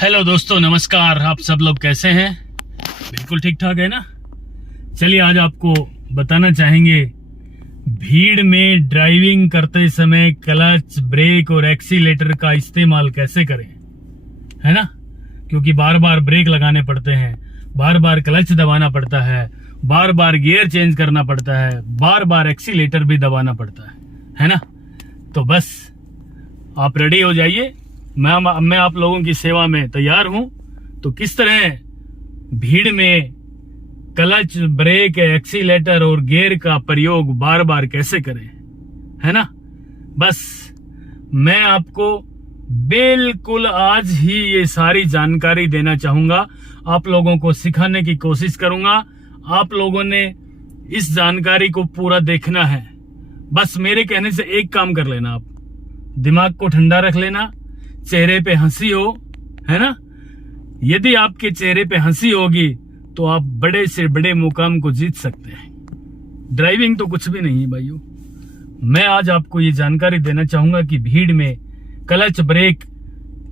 Hello दोस्तों, नमस्कार। आप सब लोग कैसे हैं? बिल्कुल ठीक ठाक है ना। चलिए आज आपको बताना चाहेंगे भीड़ में ड्राइविंग करते समय क्लच, ब्रेक और एक्सीलेटर का इस्तेमाल कैसे करें, है ना। क्योंकि बार बार ब्रेक लगाने पड़ते हैं, बार बार क्लच दबाना पड़ता है, बार बार गियर चेंज करना पड़ता है, बार बार एक्सीलेटर भी दबाना पड़ता है ना। तो बस आप रेडी हो जाइए, मैं आप लोगों की सेवा में तैयार हूं। तो किस तरह भीड़ में क्लच, ब्रेक, एक्सीलेटर और गियर का प्रयोग बार बार कैसे करें, है ना। बस मैं आपको बिल्कुल आज ही ये सारी जानकारी देना चाहूंगा, आप लोगों को सिखाने की कोशिश करूंगा। आप लोगों ने इस जानकारी को पूरा देखना है। बस मेरे कहने से एक काम कर लेना, आप दिमाग को ठंडा रख लेना, चेहरे पे हंसी हो, है ना। यदि आपके चेहरे पे हंसी होगी तो आप बड़े से बड़े मुकाम को जीत सकते हैं। ड्राइविंग तो कुछ भी नहीं है भाइयों। मैं आज आपको ये जानकारी देना चाहूंगा कि भीड़ में क्लच, ब्रेक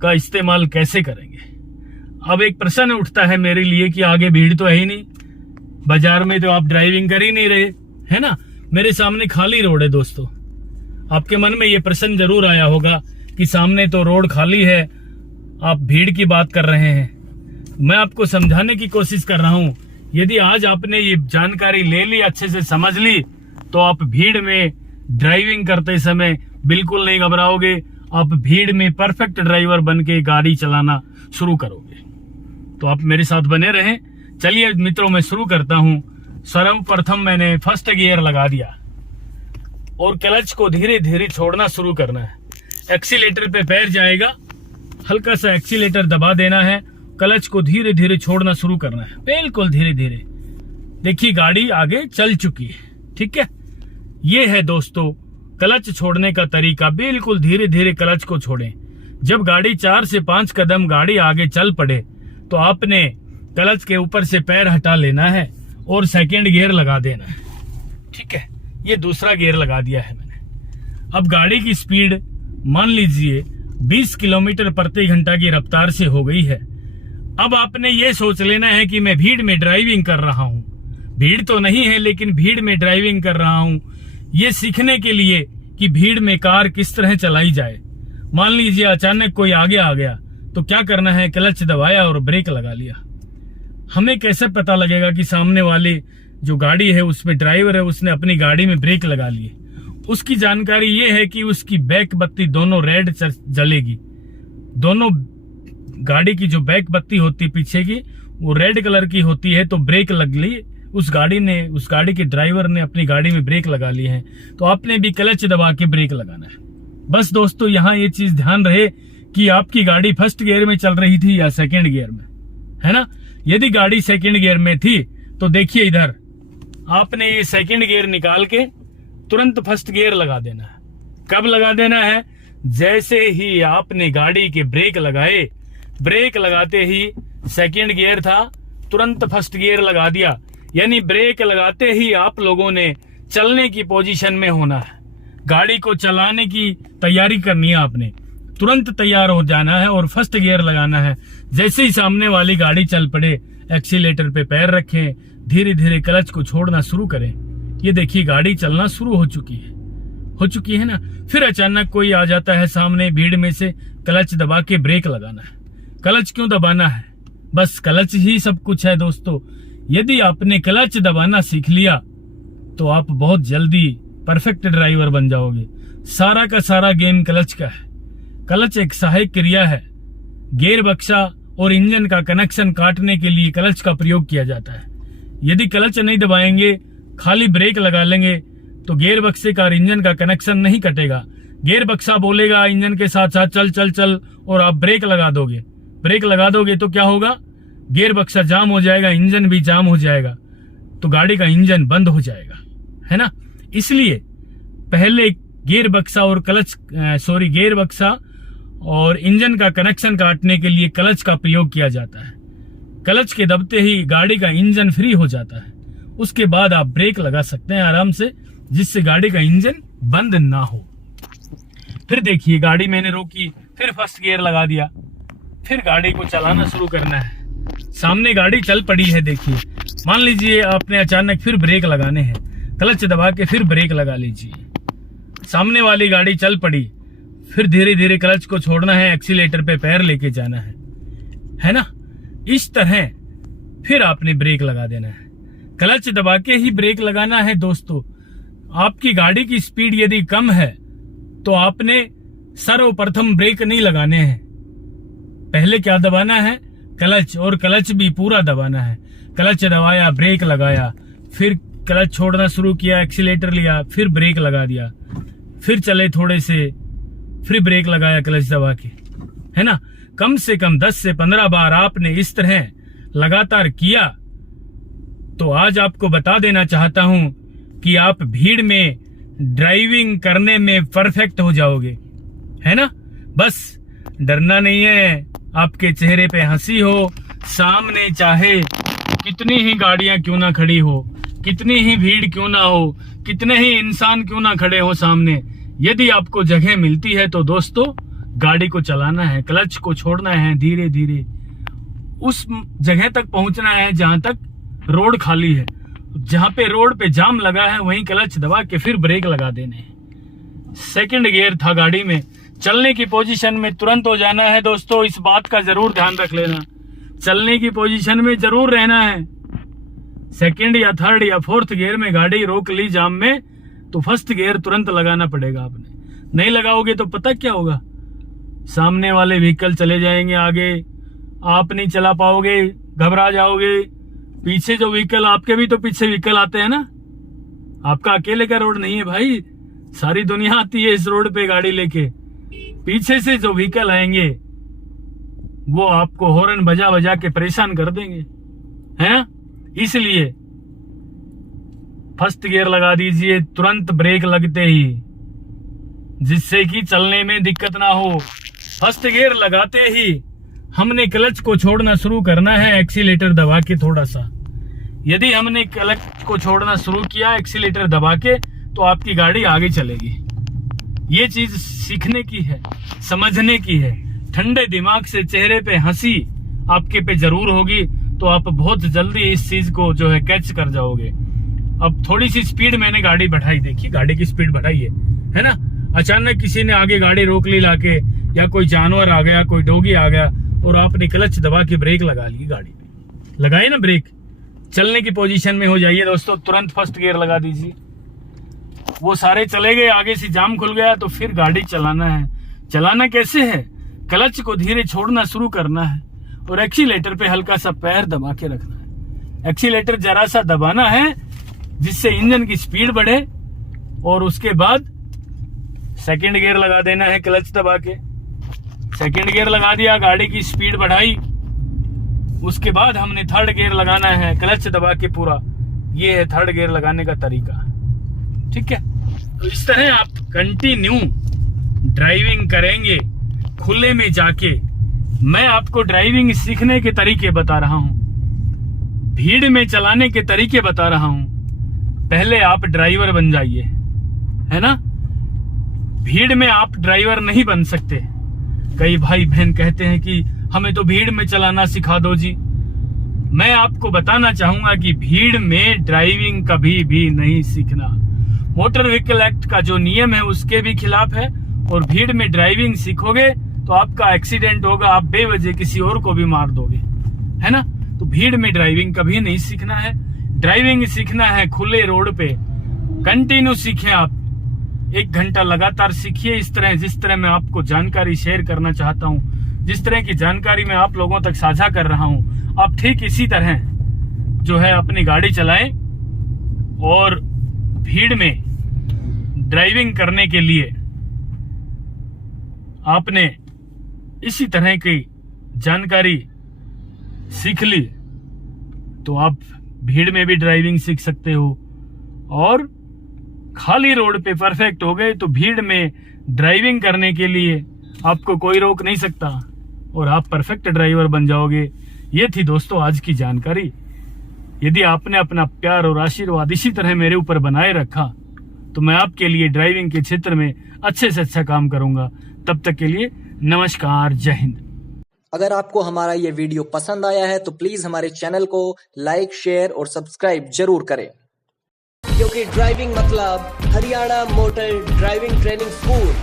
का इस्तेमाल कैसे करेंगे। अब एक प्रश्न उठता है मेरे लिए कि आगे भीड़ तो है ही नहीं, बाजार में तो आप ड्राइविंग कर ही नहीं रहे, है ना। मेरे सामने खाली रोड है दोस्तों। आपके मन में ये प्रश्न जरूर आया होगा कि सामने तो रोड खाली है, आप भीड़ की बात कर रहे हैं। मैं आपको समझाने की कोशिश कर रहा हूं। यदि आज आपने ये जानकारी ले ली, अच्छे से समझ ली, तो आप भीड़ में ड्राइविंग करते समय बिल्कुल नहीं घबराओगे। आप भीड़ में परफेक्ट ड्राइवर बन के गाड़ी चलाना शुरू करोगे। तो आप मेरे साथ बने रहें। चलिए मित्रों, मैं शुरू करता हूं। सर्वप्रथम मैंने फर्स्ट गियर लगा दिया और क्लच को धीरे धीरे छोड़ना शुरू करना है। एक्सीलेटर पे पैर जाएगा, हल्का सा एक्सीलेटर दबा देना है, क्लच को धीरे धीरे छोड़ना शुरू करना है, बिल्कुल धीरे धीरे। देखिए गाड़ी आगे चल चुकी है, ठीक है। ये है दोस्तों क्लच छोड़ने का तरीका। बिल्कुल धीरे धीरे क्लच को छोड़ें। जब गाड़ी 4 से 5 कदम गाड़ी आगे चल पड़े तो आपने क्लच के ऊपर से पैर हटा लेना है और सेकेंड गियर लगा देना है, ठीक है। ये दूसरा गियर लगा दिया है मैंने। अब गाड़ी की स्पीड मान लीजिए 20 किलोमीटर प्रति घंटा की रफ्तार से हो गई है। अब आपने ये सोच लेना है कि मैं भीड़ में ड्राइविंग कर रहा हूं। भीड़ तो नहीं है, लेकिन भीड़ में ड्राइविंग कर रहा हूं, ये सीखने के लिए कि भीड़ में कार किस तरह चलाई जाए। मान लीजिए अचानक कोई आगे आ गया तो क्या करना है, क्लच दबाया और ब्रेक लगा लिया। हमें कैसे पता लगेगा कि सामने वाली जो गाड़ी है उसमें ड्राइवर है, उसने अपनी गाड़ी में ब्रेक लगा लिए। उसकी जानकारी ये है कि उसकी बैक बत्ती दोनों रेड जलेगी। दोनों गाड़ी की जो बैक बत्ती होती है पीछे की, वो रेड कलर की होती है। तो ब्रेक लग ली, उस गाड़ी के ड्राइवर ने अपनी गाड़ी में ब्रेक लगा लिए हैं। तो आपने भी क्लच दबा के ब्रेक लगाना है। बस दोस्तों यहाँ ये चीज ध्यान रहे कि आपकी गाड़ी फर्स्ट गियर में चल रही थी या सेकेंड गियर में, है ना। यदि गाड़ी सेकेंड गियर में थी तो देखिए इधर आपने ये सेकेंड गियर निकाल के तुरंत फर्स्ट गियर लगा देना है। कब लगा देना है? जैसे ही आपने गाड़ी के ब्रेक लगाए, ब्रेक लगाते ही सेकेंड गियर था, तुरंत फर्स्ट गियर लगा दिया। यानी ब्रेक लगाते ही आप लोगों ने चलने की पोजीशन में होना है, गाड़ी को चलाने की तैयारी करनी है। आपने तुरंत तैयार हो जाना है और फर्स्ट गियर लगाना है। जैसे ही सामने वाली गाड़ी चल पड़े, एक्सीलेटर पे पैर रखें, धीरे धीरे क्लच को छोड़ना शुरू करें। ये देखिए गाड़ी चलना शुरू हो चुकी है ना। फिर अचानक कोई आ जाता है सामने, भीड़ में से क्लच दबा के ब्रेक लगाना है। क्लच क्यों दबाना है? बस क्लच ही सब कुछ है दोस्तों। यदि आपने क्लच दबाना सीख लिया तो आप बहुत जल्दी परफेक्ट ड्राइवर बन जाओगे। सारा का सारा गेम क्लच का है। क्लच एक सहायक क्रिया है। गियर बक्सा और इंजन का कनेक्शन काटने के लिए क्लच का प्रयोग किया जाता है। यदि क्लच नहीं दबाएंगे, खाली ब्रेक लगा लेंगे तो गियर बक्से का और इंजन का कनेक्शन नहीं कटेगा। गियर बक्सा बोलेगा इंजन के साथ साथ चल चल चल, और आप ब्रेक लगा दोगे। ब्रेक लगा दोगे तो क्या होगा? गियर बक्सा जाम हो जाएगा, इंजन भी जाम हो जाएगा, तो गाड़ी का इंजन बंद हो जाएगा, है ना। इसलिए पहले गियर बक्सा और इंजन का कनेक्शन काटने के लिए क्लच का प्रयोग किया जाता है। क्लच के दबते ही गाड़ी का इंजन फ्री हो जाता है। उसके बाद आप ब्रेक लगा सकते हैं आराम से, जिससे गाड़ी का इंजन बंद ना हो। फिर देखिए गाड़ी मैंने रोकी, फिर फर्स्ट गियर लगा दिया, फिर गाड़ी को चलाना शुरू करना है। सामने गाड़ी चल पड़ी है, देखिए। मान लीजिए आपने अचानक फिर ब्रेक लगाने हैं, क्लच दबा के फिर ब्रेक लगा लीजिए। सामने वाली गाड़ी चल पड़ी, फिर धीरे धीरे क्लच को छोड़ना है, एक्सीलेटर पे पैर लेके जाना है ना। इस तरह फिर आपने ब्रेक लगा देना है, क्लच दबा के ही ब्रेक लगाना है दोस्तों। आपकी गाड़ी की स्पीड यदि कम है तो आपने सर्वप्रथम ब्रेक नहीं लगाने हैं। पहले क्या दबाना है? क्लच, और क्लच भी पूरा दबाना है। क्लच दबाया, ब्रेक लगाया, फिर क्लच छोड़ना शुरू किया, एक्सीलेटर लिया, फिर ब्रेक लगा दिया, फिर चले थोड़े से, फिर ब्रेक लगाया क्लच दबा के, है ना। कम से कम 10 से 15 बार आपने इस तरह लगातार किया तो आज आपको बता देना चाहता हूं कि आप भीड़ में ड्राइविंग करने में परफेक्ट हो जाओगे, है ना। बस डरना नहीं है, आपके चेहरे पे हंसी हो, सामने चाहे कितनी ही गाड़ियां क्यों ना खड़ी हो, कितनी ही भीड़ क्यों ना हो, कितने ही इंसान क्यों ना खड़े हो सामने, यदि आपको जगह मिलती है तो दोस्तों गाड़ी को चलाना है, क्लच को छोड़ना है, धीरे धीरे उस जगह तक पहुंचना है जहां तक रोड खाली है। जहां पे रोड पे जाम लगा है वहीं क्लच दबा के फिर ब्रेक लगा देने हैं। सेकंड गियर था गाड़ी में, चलने की पोजीशन में तुरंत हो जाना है दोस्तों। इस बात का जरूर ध्यान रख लेना, चलने की पोजीशन में जरूर रहना है। सेकंड या थर्ड या फोर्थ गियर में गाड़ी रोक ली जाम में तो फर्स्ट गियर तुरंत लगाना पड़ेगा आपने। नहीं लगाओगे तो पता क्या होगा, सामने वाले व्हीकल चले जाएंगे आगे, आप नहीं चला पाओगे, घबरा जाओगे। पीछे जो व्हीकल, आपके भी तो पीछे व्हीकल आते हैं ना, आपका अकेले का रोड नहीं है भाई, सारी दुनिया आती है इस रोड पे गाड़ी लेके। पीछे से जो व्हीकल आएंगे वो आपको हॉर्न बजा बजा के परेशान कर देंगे, है ना। इसलिए फर्स्ट गियर लगा दीजिए तुरंत ब्रेक लगते ही, जिससे कि चलने में दिक्कत ना हो। फर्स्ट गियर लगाते ही हमने क्लच को छोड़ना शुरू करना है, एक्सीलेटर दबा के थोड़ा सा। यदि हमने क्लच को छोड़ना शुरू किया एक्सीलेटर दबा के तो आपकी गाड़ी आगे चलेगी। ये चीज सीखने की है, समझने की है। ठंडे दिमाग से चेहरे पे हंसी आपके पे जरूर होगी तो आप बहुत जल्दी इस चीज को जो है कैच कर जाओगे। अब थोड़ी सी स्पीड मैंने गाड़ी बढ़ाई, देखिए गाड़ी की स्पीड बढ़ाई है ना। अचानक किसी ने आगे गाड़ी रोक ली लाके, या कोई जानवर आ गया, कोई डोगी आ गया और आपने क्लच दबा के ब्रेक लगा ली, गाड़ी में लगाए ना ब्रेक, चलने की पोजीशन में हो जाइए दोस्तों, तुरंत फर्स्ट गियर लगा दीजिए। वो सारे चले गए, आगे से जाम खुल गया तो फिर गाड़ी चलाना है। चलाना कैसे है? क्लच को धीरे छोड़ना शुरू करना है और एक्सीलेटर पे हल्का सा पैर दबा के रखना है। एक्सीलेटर जरा सा दबाना है जिससे इंजन की स्पीड बढ़े और उसके बाद सेकंड गियर लगा देना है क्लच दबा के। सेकंड गियर लगा दिया, गाड़ी की स्पीड बढ़ाई, उसके बाद हमने थर्ड गियर लगाना है क्लच दबा के पूरा। ये है थर्ड गियर लगाने का तरीका, ठीक है। तो इस तरह आप कंटिन्यू ड्राइविंग करेंगे खुले में जाके। मैं आपको ड्राइविंग सीखने के तरीके बता रहा हूं, भीड़ में चलाने के तरीके बता रहा हूं। पहले आप ड्राइवर बन जाइए, है ना। भीड़ में आप ड्राइवर नहीं बन सकते। कई भाई बहन कहते हैं कि हमें तो भीड़ में चलाना सिखा दो जी। मैं आपको बताना चाहूंगा कि भीड़ में ड्राइविंग कभी भी नहीं सीखना। मोटर व्हीकल एक्ट का जो नियम है उसके भी खिलाफ है, और भीड़ में ड्राइविंग सीखोगे तो आपका एक्सीडेंट होगा, आप बेवजह किसी और को भी मार दोगे, है ना। तो भीड़ में ड्राइविंग कभी नहीं सीखना है। ड्राइविंग सीखना है खुले रोड पे। कंटिन्यू सीखें आप, 1 घंटा लगातार सीखिए। इस तरह जिस तरह मैं आपको जानकारी शेयर करना चाहता हूं, जिस तरह की जानकारी मैं आप लोगों तक साझा कर रहा हूं, आप ठीक इसी तरह जो है अपनी गाड़ी चलाएं। और भीड़ में ड्राइविंग करने के लिए आपने इसी तरह की जानकारी सीख ली तो आप भीड़ में भी ड्राइविंग सीख सकते हो। और खाली रोड पे परफेक्ट हो गए तो भीड़ में ड्राइविंग करने के लिए आपको कोई रोक नहीं सकता और आप परफेक्ट ड्राइवर बन जाओगे। ये थी दोस्तों आज की जानकारी। यदि आपने अपना प्यार और आशीर्वाद इसी तरह मेरे ऊपर बनाए रखा तो मैं आपके लिए ड्राइविंग के क्षेत्र में अच्छे से अच्छा काम करूंगा। तब तक के लिए नमस्कार, जय हिंद। अगर आपको हमारा ये वीडियो पसंद आया है तो प्लीज हमारे चैनल को लाइक, शेयर और सब्सक्राइब जरूर करें, क्योंकि ड्राइविंग मतलब Haryana motor driving training school.